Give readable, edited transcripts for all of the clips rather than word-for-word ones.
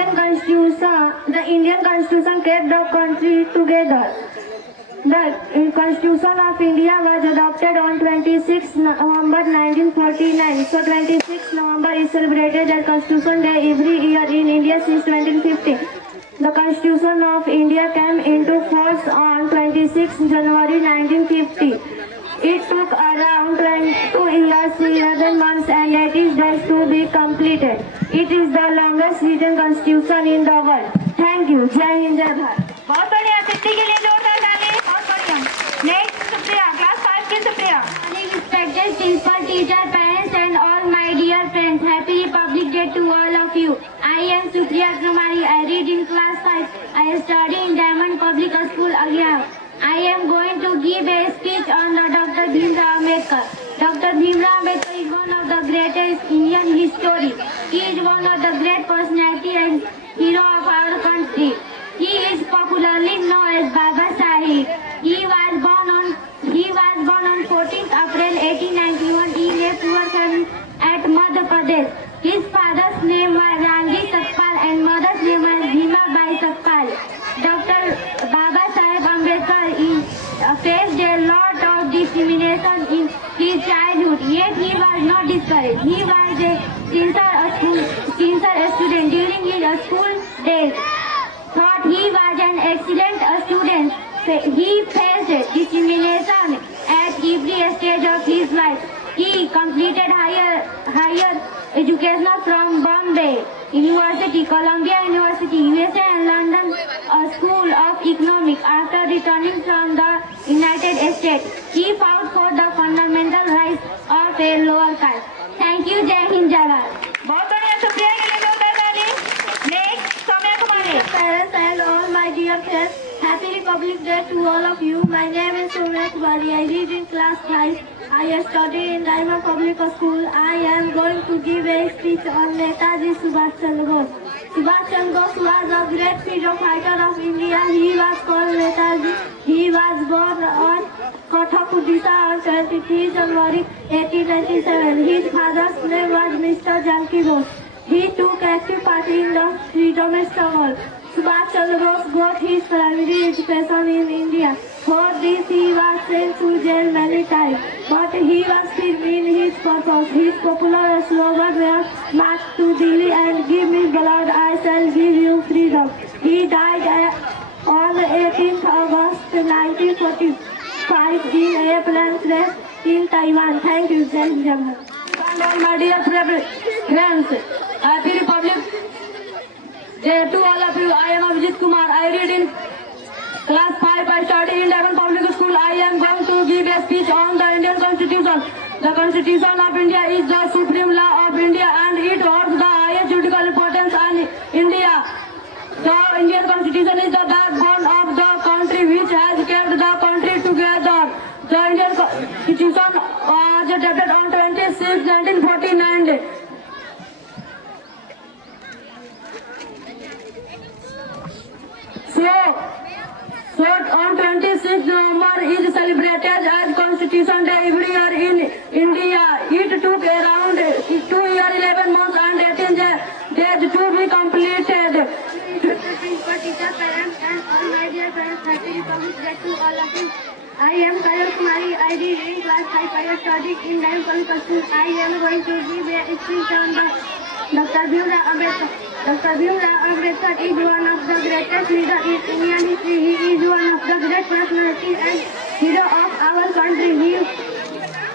Indian Constitution kept the country together. The Constitution of India was adopted on 26 November 1949. So 26 November is celebrated as Constitution Day every year in India since 1950. The Constitution of India came into force on 26 January 1950. It took around 22 years, 11 months and 80 days to be completed. It is the longest written constitution in the world. Thank you. Jai Hind, Jai Bharat. बहुत बढ़िया, सिद्धि के लिए जोरदार ताली। बहुत बढ़िया। Next Supriya, class 5 की Supriya. Respected principal, teacher, parents and all my dear friends, Happy Republic Day to all of you. I am Supriya Kumari. I read in class 5. I study in Diamond Public School, Aguiar. I am going to give a speech on the Dr. Bhimrao Ambedkar. Dr. Bhimrao Ambedkar is one of the greatest Indian history. He is one of the great personality and hero of our country. He is popularly known as Baba Sahib. He was born on 14th April 1891 in a poor family at Madhya Pradesh. His father's name was Rangi Sakpal and mother's name was Bhima Bai Sakpal. Dr. Baba Sahib Ambedkar faced a lot of discrimination in his childhood, yet he was not discouraged. He was a sincere student during his school days. Thought he was an excellent student. He faced discrimination at every stage of his life. He completed higher education from Bombay University, Columbia University, USA and London School of Economics. After returning from the United States, he fought for the fundamental rights of a lower caste. Thank you. Jai Hind, Jai Bharat. बहुत बढ़िया, सुप्रिया के लिए जोरदार ताली। Next Saumya Kumari. Parents and all my dear friends, Happy Republic Day to all of you. My name is Soumya Kumari. I read in class 5. I study in Diamond Public School. I am going to give a speech on Netaji Subhash Chandra Bose. Subhash Chandra Bose was a great freedom fighter of India. He was called Netaji. He was born on Kathak, Odisha on 23 January 1897. His father's name was Mr. Janki Bose. He took active part in the freedom struggle. Subhash Chandra Bose got his primary education in India. For this he was sent to jail many times, but he was firm in his purpose. His popular slogan was "March to Delhi and give me blood, I shall give you freedom." He died on 18th August 1945 in a plane crash in Taiwan. Thank you, Jai Hind, Jai Bharat. My dear friends, Happy Republic Day to all of you. I am Abhijit Kumar. I read in class 5. I study in Diamond Public School. I am going to give a speech on the Indian Constitution. The Constitution of India is the supreme law of India and it holds the highest judicial importance in India. The Indian Constitution is the backbone of the country which has kept the country together. The Indian Constitution was adopted on 26 1949. So on 26 November is celebrated as Constitution Day every year in India. It took around 2 years, 11 months and 18 days to be completed. Teacher, parents and all my dear friends, Happy Republic Day to all of you. I am Kajal Kumari. I read in class 5. I study in Diamond Public School. I am going to give a speech on the Dr. Bhimrao Ambedkar. Dr. Bhimrao Ambedkar is one of the greatest leaders in Indian history. He is one of the great personalities and hero of our country.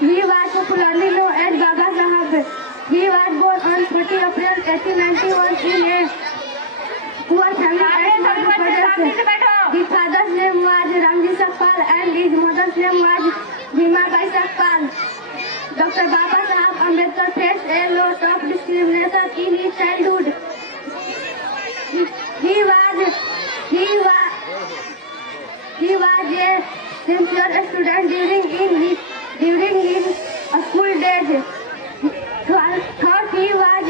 He was popularly known as Baba Sahib. He was born on 30 April 1891 in a poor family at Madhya Pradesh. His father's name was Rangi Sakpal and his mother's name was Bhima Bai Sakpal. Dr. Baba Sahib Ambedkar faced a lot of discrimination in his childhood. He was a sincere student during his school days. Thought he was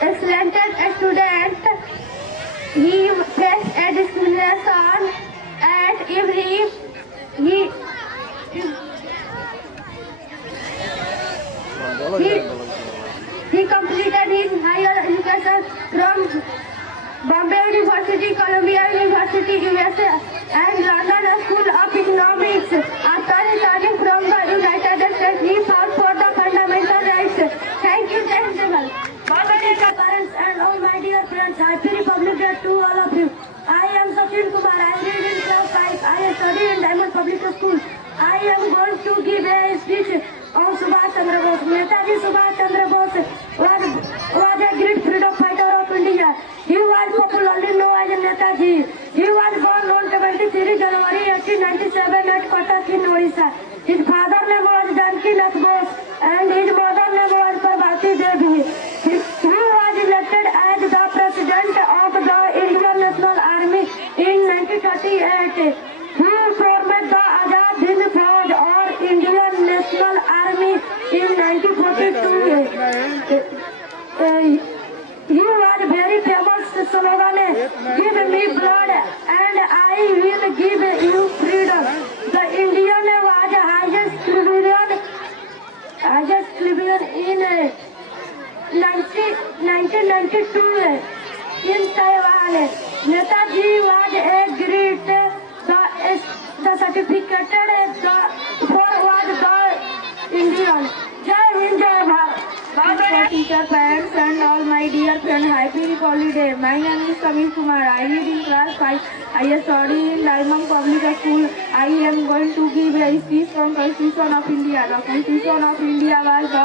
excellent student. He faced a discrimination He was born on 23 January 1897 at Cuttack in Odisha. His father name was Janki Nath Bose and his mother name was Prabhati Devi. He was elected as the president of the Indian National Army in 1938. He formed the Azad Hind Fauj or Indian National Army in 1942. He was very famous slogan, "Give me blood and I will give you freedom." The Indian was highest civilian in 1992 in Taiwan. Netaji was a great the certificate for was the Indian. Jai Hind, Jai Bharat. Teacher, parents and all my dear friends, happy Republic Day. My name is Samir Kumar. I read in class 5. I study in Diamond Public School. I am going to give a speech from Constitution of India. The Constitution of India was the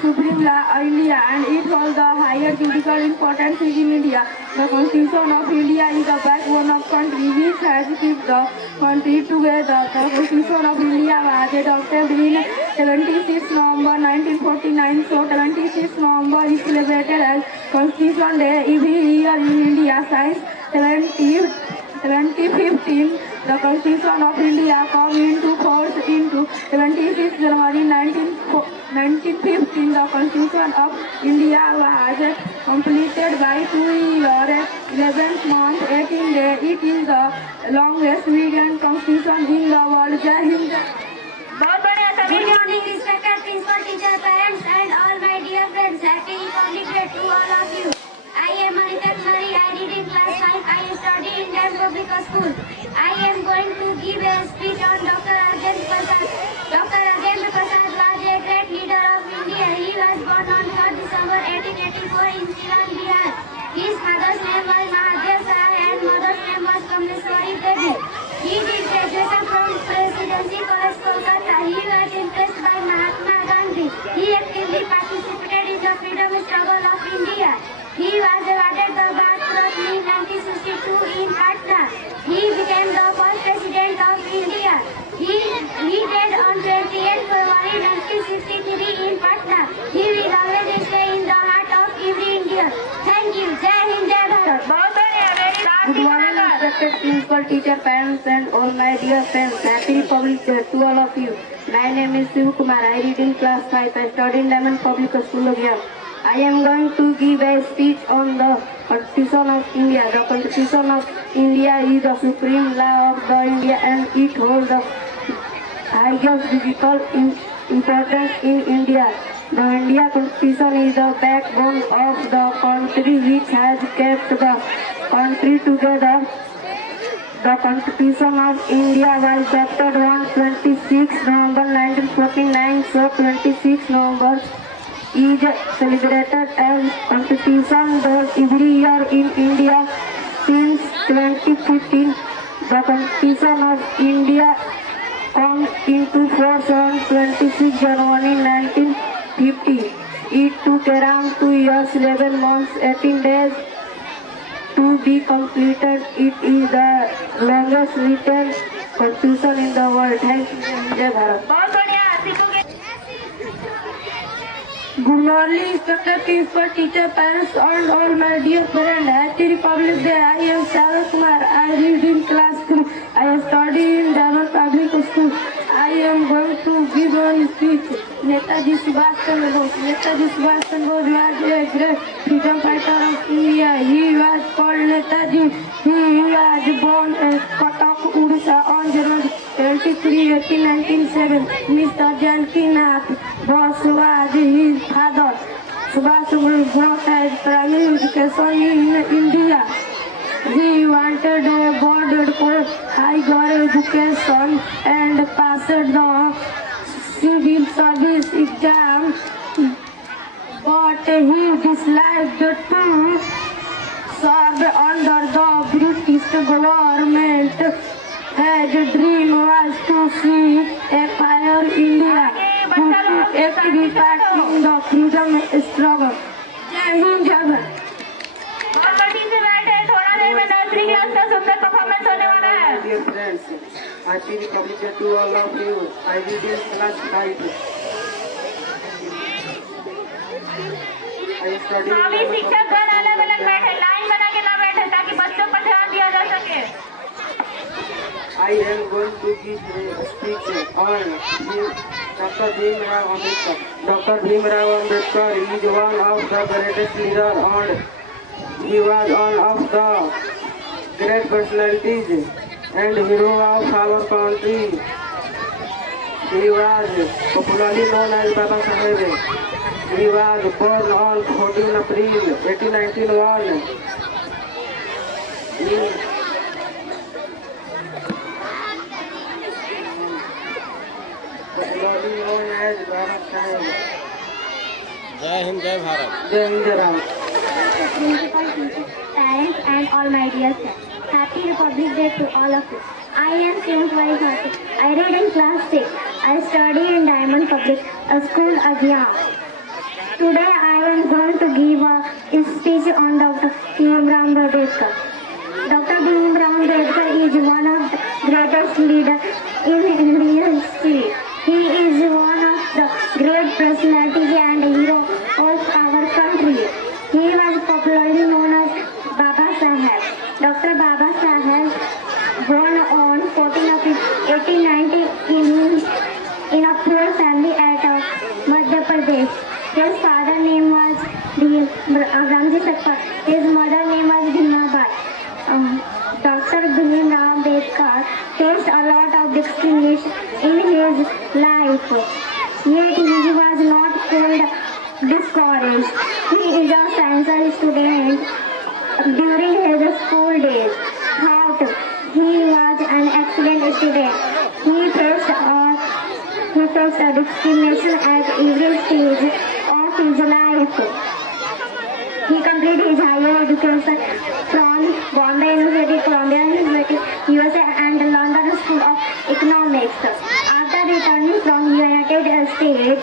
supreme law of India and it holds the highest judicial importance in India. The Constitution of India is the backbone of country which has kept the country together. The Constitution of India was adopted in 76 November 1949. So 26 November is celebrated as Constitution Day every year in India since 2015. The Constitution of India came into force into 26 January 1915. The Constitution of India was completed by 2 years, 11 months, 18 days. It is the longest written constitution in the world. Jai Hind. Good morning, respected principal, teacher, parents, and all my dear friends. Happy Republic Day to all of you. I am Anita Kumari. I read in class 5. I study in Dam Public School. I am going to give a speech on Dr. Rajendra Prasad. Dr. Rajendra Prasad was a great leader of India. He was born on 3rd December 1884 in Silan, Bihar. His father's name was Mahadev Sarai and mother's name was Kamleshwari Devi. He did graduation from Presidency College, Kolkata. He was impressed by Mahatma Gandhi. He actively participated in the freedom struggle of India. He was awarded the Bharat Ratna in 1962 in Patna. He became the first president of India. He died on 28 February 1963 in Patna. He will always stay in the heart of every Indian. Thank you. Jai Hind, Jai Bharat. Good morning, respected principal, teacher, parents, and all my dear friends. Happy Republic Day to all of you. My name is Shiv Kumar. I read in class 5. I study in Diamond Public School of here. I am going to give a speech on the Constitution of India. The Constitution of India is the supreme law of the India and it holds the highest judicial importance in India. The India Constitution is the backbone of the country which has kept the country together. The Constitution of India was adopted on 26 November 1949. So 26 November is celebrated as Constitution Day every year in India since 2015. The Constitution of India comes into force on 26 January 1950. It took around 2 years, 11 months, 18 days to be completed. It is the longest written constitution in the world. Thank you. Jai Bharat. Good morning, respected principal, teacher, parents, and all my dear friends. Happy Republic Day. I am Sarah Kumar. I read in class 3. I study in Diamond Public School. I am going to give a speech. Netaji Subhash Chandra Bose. Netaji Subhash Chandra Bose was a great freedom fighter of India. He was called Netaji. He was born in Cuttack, Odisha on January 23, 1897. Mr. Janki Nath Bose was his father. Subhash Chandra Bose had primary education in India. He wanted a boarded course, higher education and passed the civil service exam, but he disliked to serve under the British government. His dream was to see a fire India who took active part in the freedom struggle. Jai Hind, Jai Bharat. बहुत कठिन से बैठे, थोड़ा देर में nursery class का सुंदर performance dear friends, happy Republic Day to all of you. I read in class 5. I study सभी in शिक्षक गण अलग अलग बैठे, लाइन बना के ना बैठे ताकि बच्चों पर ध्यान दिया जा सके। I am going to give a speech on Dr. Bhim Rao Ambedkar. Dr. Bhim Rao Ambedkar is one of the greatest leaders and he was one of the great personalities and hero of our country. He was popularly known as Baba Saheb. He was born on 14 April 1891. Popularly known as Baba Saheb. जय हिंद जय Bharat. Jai Hind, Jai Bharat. Principal, teachers, parents and all my dear friends. Happy Republic Day to all of you. I am Simwai Bharti. I read in class 6. I study in Diamond Public School, Adiyam. Today I am going to give a speech on Dr. Bhimrao Ambedkar. Dr. Bhimrao Ambedkar is one of the greatest leaders in Indian history. He is one of the great personalities and hero of our country. He was popularly known as Baba Saheb. Dr. Baba Saheb born on 14 April 1890 in a poor family at Madhya Pradesh. His father name was Ramji Sakpa. His mother name was Bhima Bai. Dr. Bhimrao Ambedkar faced a lot of discrimination in his life. Yet he was not discouraged. He is a science student during his school days. Thought he was an excellent student. He faced a discrimination at every stage of his life. He completed his higher education from Bombay University, Columbia University, USA and London School of Economics. After returning from United States,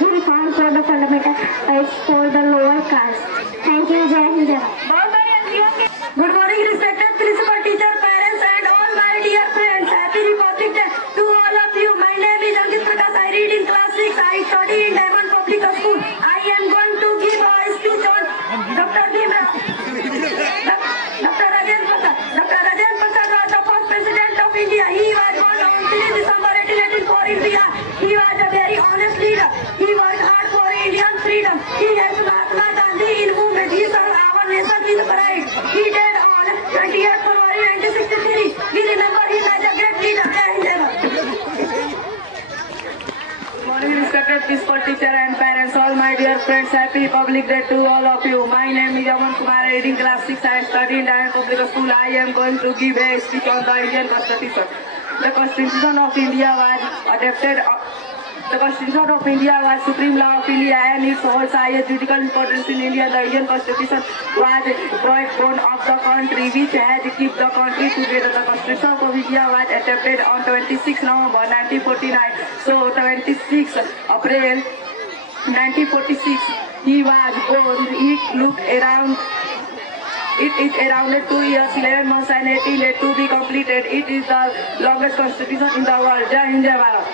he found for the fundamental rights for the lower caste. Thank you, Jai Hind, Jai Bharat. Good morning, respected principal, teacher, parents, and all my dear friends. Happy Republic Day to all of you. My name is Ankit Prakash. I read in class 6. I study in Diamond Public School. I am going to give a speech on Dr. Bhimrao. Dr. Rajendra Prasad. Dr. Rajendra Prasad was the first president of India. He was born on 3 December 1884 in Bihar. He was a very honest leader. He worked hard for Indian freedom. He helped Mahatma Gandhi in movement. He served our nation with pride. He died on 28th February 1963. We remember him as a great leader. Jai Hind, Jai Bharat. Good morning, respected principal, teacher, and parents. All my dear friends, happy Republic Day to all of you. My name is Aman Kumar. I read in class 6. I study in Diamond Public School. I am going to give a speech on the Indian Constitution. The Constitution of India was adopted. The Constitution of India was supreme law of India and it holds highest judicial importance in India. The Indian Constitution was the backbone of the country which has kept the country together. The Constitution of India was adopted on 26 November 1949. So 26 April 1946 he was born. It is around 2 years, 11 months and 18 days to be completed. It is the longest constitution in the world. Jai Hind, Jai Bharat.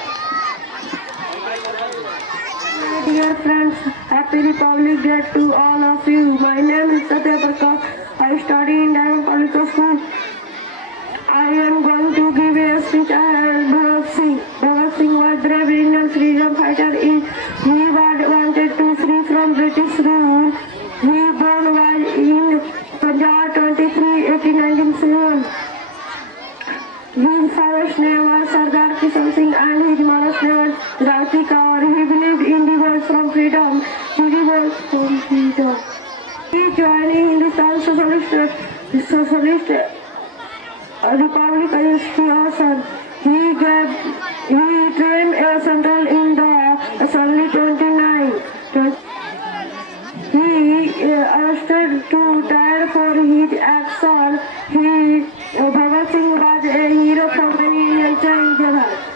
Dear friends, happy Republic Day to all of you. My name is Satya Prakash. I study in Diamond Public School. I am going to give a speech on Bhagat Singh. Bhagat Singh was brave Indian freedom fighter. He wanted to free from British rule. He born in Punjab 23, 1897. His father's name was Sardar Kishan Singh and his mother's name was Rati Kaur. He believed in divorce from freedom. He joined Hindustan Socialist Republic Association. He trained a central in the Assembly 29. He arrested to trial for his action. Bhagat Singh was a hero for many Indian Jai Hind, Jai Bharat.